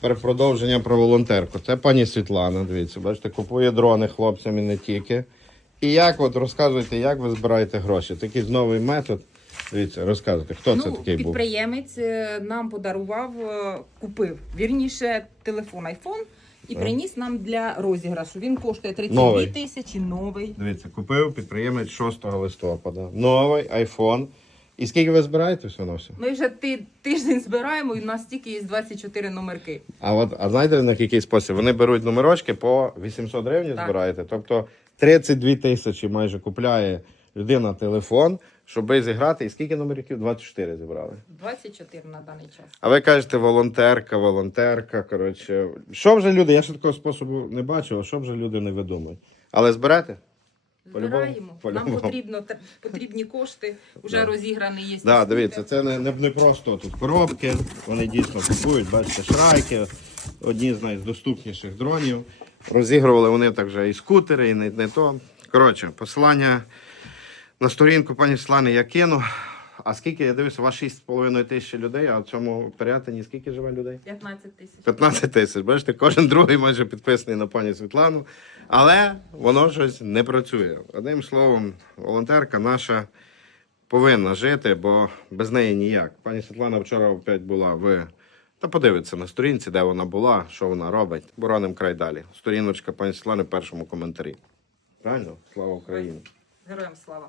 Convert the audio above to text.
Тепер продовження про волонтерку. Це пані Світлана, дивіться, бачите, купує дрони хлопцям і не тільки. І як от розказуйте, як ви збираєте гроші? Такий новий метод. Дивіться, розказуйте, хто це ну, такий був? підприємець е, нам подарував, е, купив вірніше телефон iPhone і Так. приніс нам для розіграшу. Він коштує 32 Новий. тисячі, новий. Дивіться, купив підприємець 6 листопада. Новий iPhone. І скільки ви збираєте все на все? Ми вже ти, тиждень збираємо, і у нас тільки є 24 номерки. А от а знаєте на який спосіб? Вони беруть номерочки по 800 гривень Так. збираєте. Тобто 32 тисячі майже купляє людина телефон, щоб зіграти. І скільки номерів? 24 зібрали. 24 на даний час. А ви кажете, волонтерка, волонтерка. Коротше, що вже люди? Я ще такого способу не бачив, а що вже люди не видумують. Але зберете? Збираємо. Нам По-любому. потрібно потрібні кошти. Вже Да. розіграний є. Да, дивіться, це не, не, не просто тут коробки. Вони дійсно купують, бачите, шрайки, одні з найдоступніших дронів. Розігрували вони так вже і скутери, і не, не то. Коротше, посилання на сторінку пані Слани я кину. А скільки, я дивлюся, у вас 6,5 тисяч людей, а в цьому Пирятині скільки живе людей? 15 тисяч. 15 тисяч. Бачите, кожен другий майже підписаний на пані Світлану, але воно щось не працює. Одним словом, волонтерка наша повинна жити, бо без неї ніяк. Пані Світлана вчора опять була в. Та подивиться на сторінці, де вона була, що вона робить. Бороним край далі. Сторіночка пані Світлани в першому коментарі. Правильно? Слава Україні! Героям слава.